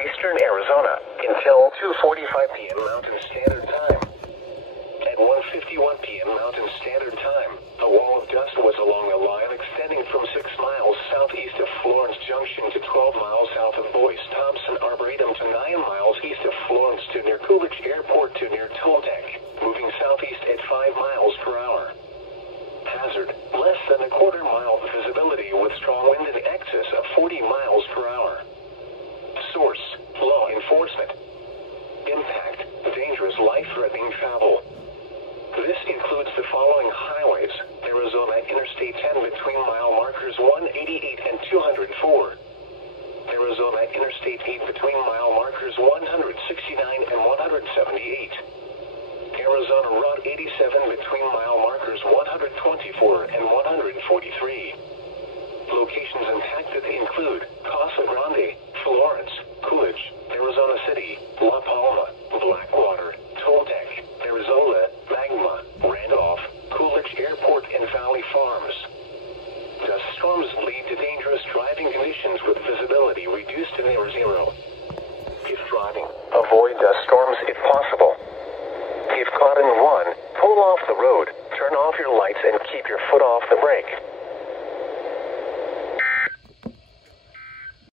southeastern Arizona until 2:45 p.m. Mountain Standard Time. At 1:51 p.m. Mountain Standard Time, a wall of dust was along the line extending from 6 miles southeast of Florence Junction to 12 miles south of Boyce Thompson Arboretum to 9 miles east of Florence to near Coolidge Airport to near Toltec, moving southeast at 5 miles per hour. Hazard, less than a quarter-mile visibility with strong wind in excess of 40 miles per hour. Source, law enforcement. Impact, dangerous life-threatening travel. This includes the following highways: Arizona Interstate 10 between mile markers 188 and 204. Arizona Interstate 8 between mile markers 169 and 178. Arizona Route 87 between mile markers 124 and 143. Locations impacted include Casa Grande, Florence, Coolidge, Arizona City, La Palma, Blackwater, Toltec, Arizona, Magma, Randolph, Coolidge Airport, and Valley Farms. Dust storms lead to dangerous driving conditions with visibility reduced to near zero. If driving, avoid dust storms if possible. If caught in one, pull off the road, turn off your lights, and keep your foot off the brake.